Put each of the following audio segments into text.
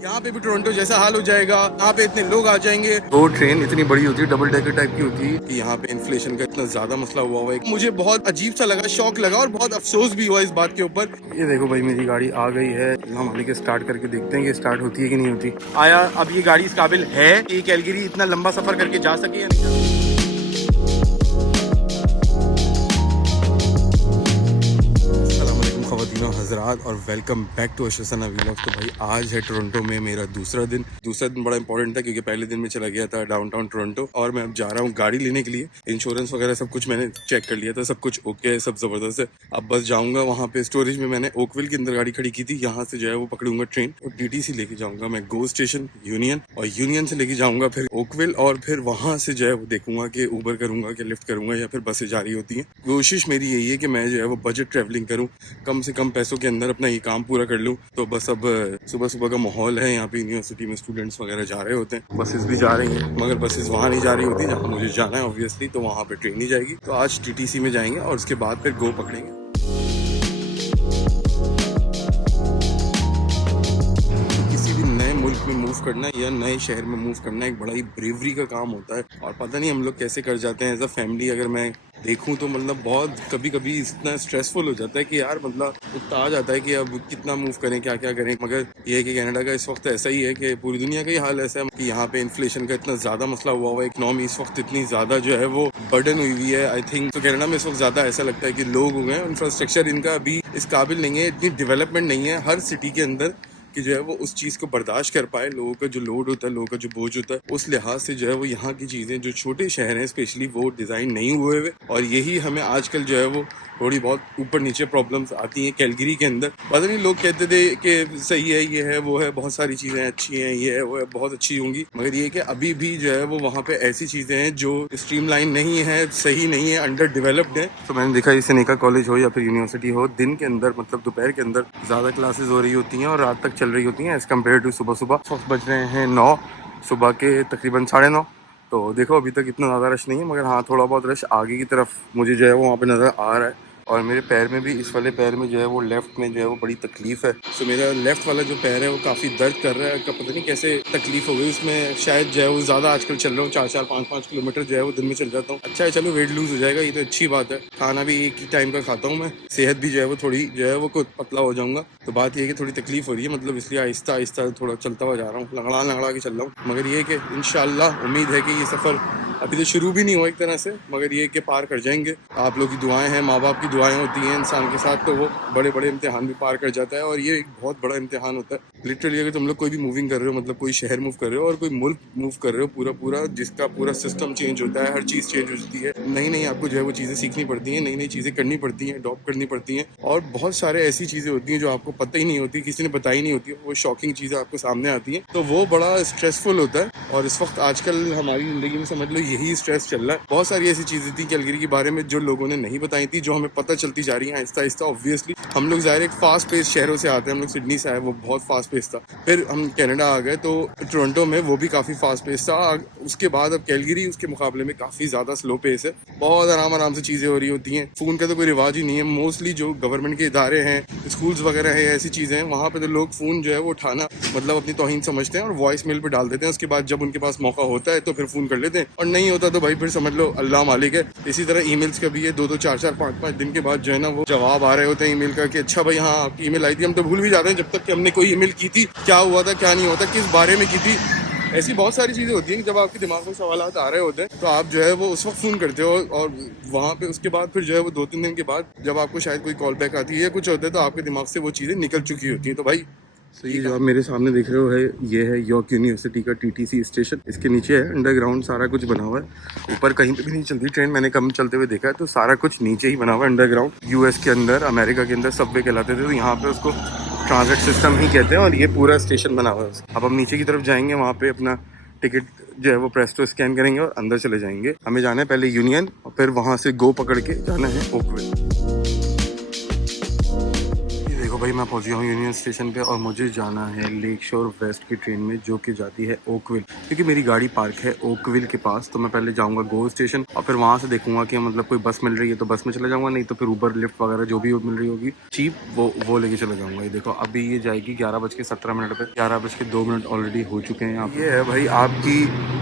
यहाँ पे भी टोरंटो जैसा हाल हो जाएगा, यहाँ पे इतने लोग आ जाएंगे। वो ट्रेन इतनी बड़ी होती है, डबल डेकर टाइप की होती है कि यहाँ पे इन्फ्लेशन का इतना ज्यादा मसला हुआ है। मुझे बहुत अजीब सा लगा, शौक लगा और बहुत अफसोस भी हुआ इस बात के ऊपर। ये देखो भाई, मेरी गाड़ी आ गई है। हम आने के स्टार्ट करके देखते हैं कि स्टार्ट होती है कि नहीं होती। आया, अब ये गाड़ी इस काबिल है कि कैलगरी इतना लंबा सफर करके जा सके या नहीं। हज़रात और वेलकम बैक टू अशरसना व्लॉग्स। तो भाई आज है टोरंटो में मेरा दूसरा दिन बड़ा इंपॉर्टेंट था क्योंकि पहले दिन में चला गया था डाउनटाउन टोरंटो और मैं अब जा रहा हूँ गाड़ी लेने के लिए। इंश्योरेंस वगैरह सब कुछ मैंने चेक कर लिया था, सब कुछ ओके है, सब जबरदस्त है। अब बस जाऊंगा वहाँ पे स्टोरेज में। मैंने ओकविल के अंदर गाड़ी खड़ी की थी, यहाँ से जो है वो पकड़ूंगा ट्रेन और टीटीसी लेके जाऊंगा मैं गो स्टेशन यूनियन, और यूनियन से लेके जाऊंगा फिर ओकविल, और फिर वहां से जो है वो देखूंगा कि ऊबर करूंगा कि लिफ्ट करूंगा या फिर बसें जा रही होती हैं। कोशिश मेरी यही है कि मैं जो है वो बजट ट्रैवलिंग करूँ, कम से कम पैसों के अंदर अपना ये काम पूरा कर लूँ। तो बस अब सुबह सुबह का माहौल है यहाँ पे, यूनिवर्सिटी में स्टूडेंट्स वगैरह जा रहे होते हैं, बसेस भी जा रही हैं, मगर बसेस वहाँ नहीं जा रही होती जहाँ मुझे जाना है ऑब्वियसली, तो वहाँ पे ट्रेन नहीं जाएगी। तो आज टीटीसी में जाएंगे और उसके बाद फिर गो पकड़ेंगे। मुल्क में मूव करना या नए शहर में मूव करना एक बड़ा ही ब्रेवरी का काम होता है, और पता नहीं हम लोग कैसे कर जाते हैं एज अ फैमिली। अगर मैं देखूं तो मतलब बहुत कभी कभी इतना स्ट्रेसफुल हो जाता है कि यार मतलब उतना आ जाता है कि अब कितना मूव करें, क्या क्या करें। मगर ये है कि कनाडा का इस वक्त ऐसा ही है कि पूरी दुनिया का ही हाल ऐसा है कि यहाँ पे इन्फ्लेशन का इतना ज्यादा मसला हुआ है, इकोनॉमी इस वक्त इतनी ज्यादा जो है वो बर्डन हुई हुई है। आई थिंक तो कनाडा में इस वक्त ज्यादा ऐसा लगता है कि लोग हो गए, इंफ्रास्ट्रक्चर इनका अभी इस काबिल नहीं है, इतनी डेवलपमेंट नहीं है हर सिटी के अंदर कि जो है वो उस चीज़ को बर्दाश्त कर पाए। लोगों का जो लोड होता है, लोगों का जो बोझ होता है, उस लिहाज से जो है वो यहाँ की चीज़ें जो छोटे शहर हैं स्पेशली वो डिज़ाइन नहीं हुए हुए, और यही हमें आजकल जो है वो थोड़ी बहुत ऊपर नीचे प्रॉब्लम्स आती हैं कैलगरी के अंदर। पता नहीं, लोग कहते थे कि सही है, ये है, वो है, बहुत सारी चीज़ें अच्छी हैं, ये है, वो है, बहुत अच्छी होंगी, मगर ये कि अभी भी जो है वो वहाँ पे ऐसी चीज़ें हैं जो स्ट्रीमलाइन नहीं है, सही नहीं है, अंडर डेवलप्ड है। तो मैंने देखा ये सेनेका कॉलेज हो या फिर यूनिवर्सिटी हो, दिन के अंदर मतलब दोपहर के अंदर ज़्यादा क्लासेस हो रही होती हैं और रात तक चल रही होती हैं एज़ कम्पेयर टू सुबह सुबह। वक्त बज रहे हैं 9 सुबह के, तकरीबन 9:30। तो देखो अभी तक इतना ज़्यादा रश नहीं है, मगर हाँ थोड़ा बहुत रश आगे की तरफ मुझे जो है वो वहाँ पे नज़र आ रहा है। और मेरे पैर में भी, इस वाले पैर में जो है वो लेफ्ट में जो है वो बड़ी तकलीफ है। तो मेरा लेफ्ट वाला जो पैर है वो काफ़ी दर्द कर रहा है, पता नहीं कैसे तकलीफ हो गई उसमें। शायद जो है वो ज़्यादा आजकल चल रहा हूँ, 4-4, 5-5 किलोमीटर जो है वो दिन में चल जाता हूँ। अच्छा है, चलो वेट लूज हो जाएगा, ये तो अच्छी बात है। खाना भी एक ही टाइम का खाता हूँ मैं, सेहत भी जो है वो थोड़ी जो है वो कुछ पतला हो जाऊंगा। तो बात ये है कि थोड़ी तकलीफ हो रही है, मतलब इसलिए आहिस्ता आहिस्ता थोड़ा चलता हुआ जा रहा हूँ, लंगड़ा के चल रहा हूँ। मगर ये कि इंशाल्लाह उम्मीद है कि ये सफ़र अभी तो शुरू भी नहीं हुआ एक तरह से, मगर ये कि पार कर जाएंगे। आप लोग की दुआएं हैं, माँ बाप की दुआएं होती हैं इंसान के साथ, तो वो बड़े बड़े इम्तिहान भी पार कर जाता है। और ये एक बहुत बड़ा इम्तिहान होता है लिटरली। अगर तुम लोग कोई भी मूविंग कर रहे हो, मतलब कोई शहर मूव कर रहे हो और कोई मुल्क मूव कर रहे हो, पूरा पूरा जिसका पूरा सिस्टम चेंज होता है, हर चीज़ चेंज होती है, नई नई आपको जो है वो चीज़ें सीखनी पड़ती हैं, नई नई चीज़ें करनी पड़ती हैं, अडॉप्ट करनी पड़ती हैं। और बहुत सारे ऐसी चीज़ें होती हैं जो आपको पता ही नहीं होती, किसी ने बताई नहीं होती, वो शॉकिंग चीज़ें आपको सामने आती हैं, तो वो बड़ा स्ट्रेसफुल होता है। और इस वक्त आजकल हमारी ज़िंदगी में समझ लो यही स्ट्रेस चल रहा है। बहुत सारी ऐसी चीज़ें थी कैलगरी के बारे में जो लोगों ने नहीं बताई थी, जो हमें पता चलती जा रही है आहिस्ता आहिस्ता। ऑब्वियसली हम लोग ज़ाहिर एक फास्ट पेस शहरों से आते हैं, हम लोग सिडनी से आए, वो बहुत फास्ट पेस था। फिर हम कनाडा आ गए तो टोरंटो में वो भी काफ़ी फास्ट पेस था। उसके बाद अब कैलगरी उसके मुकाबले में काफ़ी ज़्यादा स्लो पेस है, बहुत आराम से चीज़ें हो रही होती हैं। फ़ोन का तो कोई रिवाज ही नहीं है। मोस्टली जो गवर्नमेंट के इदारे हैं, स्कूल्स वगैरह हैं, ऐसी चीज़ें हैं, वहाँ पे तो लोग फ़ोन जो है वो उठाना मतलब अपनी तौहीन समझते हैं और वॉइस मेल पे डाल देते हैं। उसके बाद जब उनके पास मौका होता है तो फिर फ़ोन कर लेते हैं, और नहीं होता तो भाई फिर समझ लो अल्लाह मालिक है। इसी तरह ईमेल्स का भी है, 2-2, 4-4, 5-5 दिन के बाद जो है ना वो जवाब आ रहे होते हैं ईमेल का कि अच्छा भाई हाँ आपकी ईमेल आई थी। हम तो भूल भी जाते हैं जब तक कि हमने कोई ईमेल की थी, क्या हुआ था, क्या नहीं हुआ था, किस बारे में की थी। ऐसी बहुत सारी चीज़ें होती हैं कि जब आपके दिमाग में सवाल आ रहे होते हैं तो आप जो है वो उस वक्त फ़ोन करते हो, और वहाँ पे उसके बाद फिर जो है वो 2-3 दिन के बाद जब आपको शायद कोई कॉल बैक आती है या कुछ होता है तो आपके दिमाग से वो चीज़ें निकल चुकी होती हैं। तो भाई तो ये जो आप मेरे सामने देख रहे हो है, ये है यॉर्क यूनिवर्सिटी का टीटीसी स्टेशन। इसके नीचे है अंडरग्राउंड सारा कुछ बना हुआ है, ऊपर कहीं पे भी नहीं चलती ट्रेन, मैंने कम चलते हुए देखा है। तो सारा कुछ नीचे ही बना हुआ है अंडरग्राउंड। यूएस के अंदर, अमेरिका के अंदर सबवे कहलाते थे, तो यहाँ पे उसको ट्रांजिट सिस्टम ही कहते हैं, और ये पूरा स्टेशन बना हुआ है। अब हम नीचे की तरफ जाएंगे, वहाँ पे अपना टिकट जो है वो प्रेस्टो स्कैन करेंगे और अंदर चले जाएंगे। हमें जाना है पहले यूनियन और फिर वहाँ से गो पकड़ के जाना है ओकविल। भाई मैं पहुंच गया हूँ यूनियन स्टेशन पे और मुझे जाना है लेक शोर वेस्ट की ट्रेन में जो कि जाती है ओकविल, क्योंकि मेरी गाड़ी पार्क है ओकविल के पास। तो मैं पहले जाऊंगा गो स्टेशन और फिर वहां से देखूंगा कि मतलब कोई बस मिल रही है तो बस में चला जाऊंगा, नहीं तो फिर ऊबर लिफ्ट वगैरह जो भी मिल रही होगी चीप वो लेके चला जाऊंगा। ये देखो अभी ये जाएगी 11:17 पे, 11:02 ऑलरेडी हो चुके हैं यहाँ पे। ये है भाई आपकी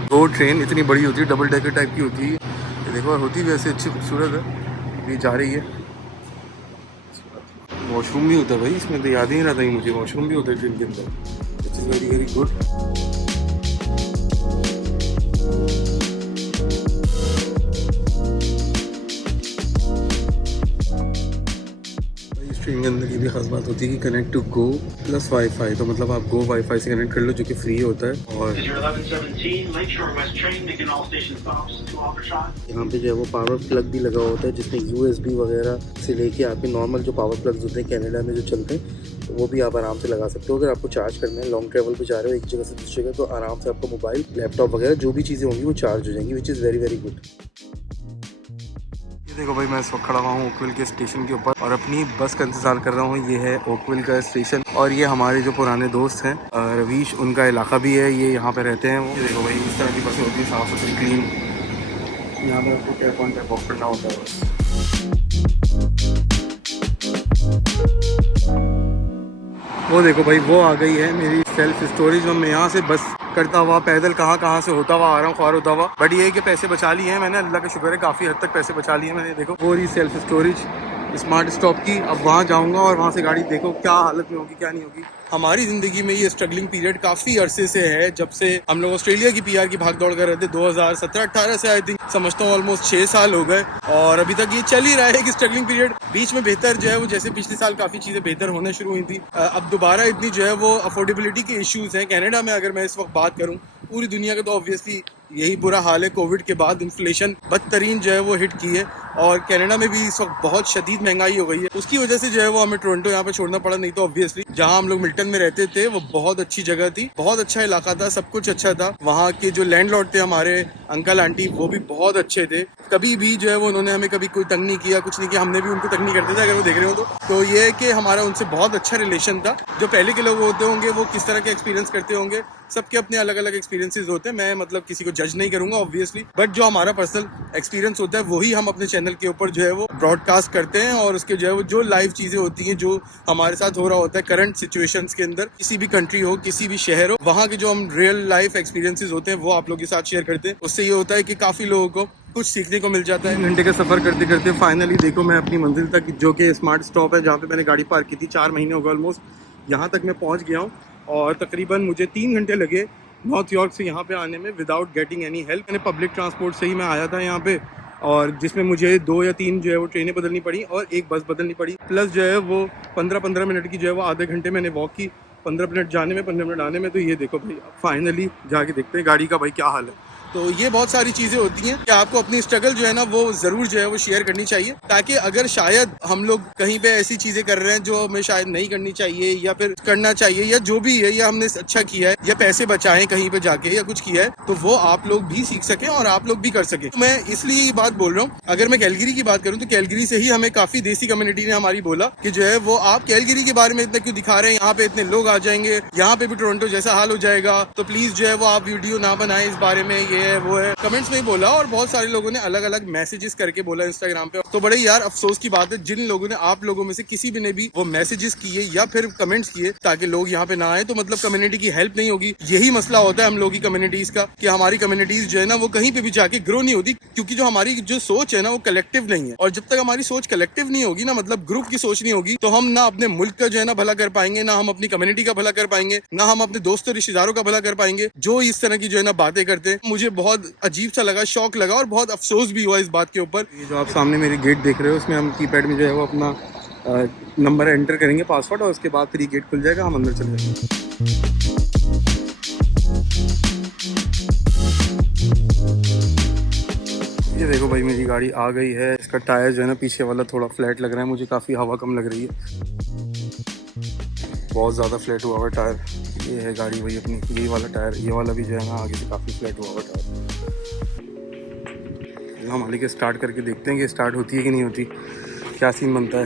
गो ट्रेन, इतनी बड़ी होती है, डबल डेकर टाइप की होती है। ये देखो होती भी ऐसे अच्छी खूबसूरत है। ये जा रही है, वॉशरूम भी होता है भाई इसमें, तो याद ही नहीं रहता ही मुझे, वॉशरूम भी होता है ट्रेन के अंदर, which is very very good. Train के अंदर की भी खास बात होती है कि connect to go plus wifi, तो मतलब आप गो वाईफाई से कनेक्ट कर लो जो कि फ्री होता है। और यहाँ पे जो है वो पावर प्लग भी लगा होता है जिसमें USB वगैरह से लेके आपके नॉर्मल जो पावर प्लग्स होते हैं कनाडा में जो चलते हैं तो वो भी आप आराम से लगा सकते हो। अगर आपको चार्ज करना है, लॉन्ग ट्रैवल पे जा रहे हो एक जगह से दूसरी जगह, तो आराम से आपका मोबाइल, लैपटॉप वगैरह जो भी चीज़ें होंगी वो चार्ज हो जाएंगी, विच इज़ वेरी वेरी गुड। ये देखो भाई मैं इस वक्त खड़ा हुआ हूँ ओकविल के स्टेशन के ऊपर और अपनी बस का इंतज़ार कर रहा हूँ। ये है ओकविल का स्टेशन और ये हमारे जो पुराने दोस्त हैं रवीश, उनका इलाका भी है, ये यहाँ पे रहते हैं। वो ये देखो भाई इस तरह की बसें होती हैं, साफ़ सुथरी क्लीन। यहाँ पर आपको टैप ऑन टैप ऑफ करना होता है बस। वो देखो भाई वो आ गई है मेरी सेल्फ स्टोरेज में। मैं यहाँ से बस करता हुआ पैदल कहाँ से होता हुआ आ रहा हूँ, ख्वार होता हुआ। बट ये है कि पैसे बचा लिए हैं मैंने, अल्लाह का शुक्र है, काफ़ी हद तक पैसे बचा लिए हैं मैंने। देखो वो रही सेल्फ स्टोरेज स्मार्ट स्टॉप की। अब वहाँ जाऊँगा और वहाँ से गाड़ी देखो क्या हालत में होगी क्या नहीं होगी। हमारी ज़िंदगी में ये स्ट्रगलिंग पीरियड काफ़ी अरसे से है, जब से हम लोग ऑस्ट्रेलिया की PR की भाग दौड़ कर रहे थे 2017-18 से, आई थिंक समझता हूँ ऑलमोस्ट 6 साल हो गए और अभी तक ये चल ही रहा है कि स्ट्रगलिंग पीरियड। बीच में बेहतर जो है वो, जैसे पिछले साल काफ़ी चीज़ें बेहतर होना शुरू हुई थी, अब दोबारा इतनी जो है वो अफोर्डेबिलिटी के इश्यूज़ हैं कनाडा में। अगर मैं इस वक्त बात करूँ पूरी दुनिया का तो ऑब्वियसली यही बुरा हाल है। कोविड के बाद इन्फ्लेशन बदतरीन जो है वो हिट की है और कनाडा में भी इस वक्त बहुत शदीद महंगाई हो गई है। उसकी वजह से जो है वो हमें टोरंटो यहाँ पे छोड़ना पड़ा, नहीं तो ऑब्वियसली जहाँ हम लोग मिल्टन में रहते थे वो बहुत अच्छी जगह थी, बहुत अच्छा इलाका था, सब कुछ अच्छा था। वहाँ के जो लैंडलॉर्ड थे हमारे अंकल आंटी वो भी बहुत अच्छे थे, कभी भी जो है वो उन्होंने हमें कभी कोई तंग नहीं किया, कुछ नहीं किया, हमने भी उनको तंग नहीं करते थे अगर वो देख रहे हो तो ये है कि हमारा उनसे बहुत अच्छा रिलेशन था। जो पहले के लोग होते होंगे वो किस तरह के एक्सपीरियंस करते होंगे, सबके अपने अलग अलग एक्सपीरियंसेस होते हैं। मैं मतलब किसी को जज नहीं करूंगा ऑब्वियसली, बट जो हमारा पर्सनल एक्सपीरियंस होता है वही हम अपने चैनल के ऊपर जो है वो ब्रॉडकास्ट करते हैं और उसके जो है वो जो लाइव चीज़ें होती हैं, जो हमारे साथ हो रहा होता है करंट सिचुएशंस के अंदर, किसी भी कंट्री हो, किसी भी शहर हो, वहाँ के जो हम रियल लाइफ एक्सपीरियंसेस होते हैं वो आप लोगों के साथ शेयर करते हैं। उससे ये होता है कि काफ़ी लोगों को कुछ सीखने को मिल जाता है। 3 घंटे का सफ़र करते करते फाइनली देखो मैं अपनी मंजिल तक, जो कि स्मार्ट स्टॉप है जहाँ पे मैंने गाड़ी पार्क की थी 4 महीने हो गए ऑलमोस्ट, यहाँ तक मैं पहुँच गया हूँ और तकरीबन मुझे 3 घंटे लगे नॉर्थ यॉर्क से यहाँ पे आने में विदाउट गेटिंग एनी हेल्प। मैंने पब्लिक ट्रांसपोर्ट से ही मैं आया था यहाँ पे, और जिसमें मुझे 2 या 3 जो है वो ट्रेनें बदलनी पड़ी और एक बस बदलनी पड़ी, प्लस जो है वो 15-15 मिनट की जो है वो आधे घंटे मैंने वॉक की, 15 मिनट जाने में 15 मिनट आने में। तो ये देखो भाई फाइनली जाके देखते हैं गाड़ी का भाई क्या हाल है। तो ये बहुत सारी चीज़ें होती हैं कि आपको अपनी स्ट्रगल जो है ना वो ज़रूर जो है वो शेयर करनी चाहिए, ताकि अगर शायद हम लोग कहीं पे ऐसी चीज़ें कर रहे हैं जो हमें शायद नहीं करनी चाहिए या फिर करना चाहिए, या जो भी है, या हमने अच्छा किया है या पैसे बचाए कहीं पे जाके या कुछ किया है, तो वो आप लोग भी सीख सकें और आप लोग भी कर सकें। तो मैं इसलिए ये बात बोल रहा हूँ। अगर मैं कैलगरी की बात करूँ तो कैलगरी से ही हमें काफ़ी देसी कम्युनिटी ने हमारी बोला कि जो है वो आप कैलगरी के बारे में इतना क्यों दिखा रहे हैं, यहाँ पे इतने लोग आ जाएंगे, यहाँ पे भी टोरंटो जैसा हाल हो जाएगा, तो प्लीज़ जो है वो आप वीडियो ना बनाएं इस बारे में, ये है वो है। कमेंट्स में ही बोला और बहुत सारे लोगों ने अलग अलग मैसेजेस करके बोला इंस्टाग्राम पे। तो बड़े यार अफसोस की बात है जिन लोगों ने, आप लोगों में से किसी भी ने भी वो मैसेजेस किए या फिर कमेंट्स किए ताकि लोग यहाँ पे ना आए, तो मतलब कम्युनिटी की हेल्प नहीं होगी। यही मसला होता है हम लोग की कम्युनिटीज का कि हमारी कम्युनिटीज जो है ना वो कहीं पे भी जाके ग्रो नहीं होती, क्योंकि जो हमारी जो सोच है ना वो कलेक्टिव नहीं है। और जब तक हमारी सोच कलेक्टिव नहीं होगी ना, मतलब ग्रुप की सोच नहीं होगी, तो हम ना अपने मुल्क का जो है ना भला कर पाएंगे, ना हम अपनी कम्युनिटी का भला कर पाएंगे, ना हम अपने दोस्तों रिश्तेदारों का भला कर पाएंगे जो इस तरह की जो है ना बातें करते हैं। मुझे बहुत अजीब सा लगा, शौक लगा और बहुत अफसोस भी हुआ इस बात के ऊपर। ये जो आप सामने मेरी गेट देख रहे हो उसमें हम कीपैड में जो है वो अपना नंबर एंटर करेंगे, पासवर्ड, और उसके बाद फिर ये गेट खुल जाएगा, हम अंदर चले जाएंगे। ये देखो भाई मेरी गाड़ी आ गई है। इसका टायर जो है ना पीछे वाला थोड़ा फ्लैट लग रहा है मुझे, काफ़ी हवा कम लग रही है, बहुत ज़्यादा फ्लैट हुआ हुआ टायर। ये है गाड़ी वही अपनी, यही वाला टायर, ये वाला भी जो है ना आगे से काफ़ी फ्लैट हुआ हुआ टायर। हम हाल के स्टार्ट करके देखते हैं कि स्टार्ट होती है कि नहीं होती, क्या सीन बनता है।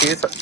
$6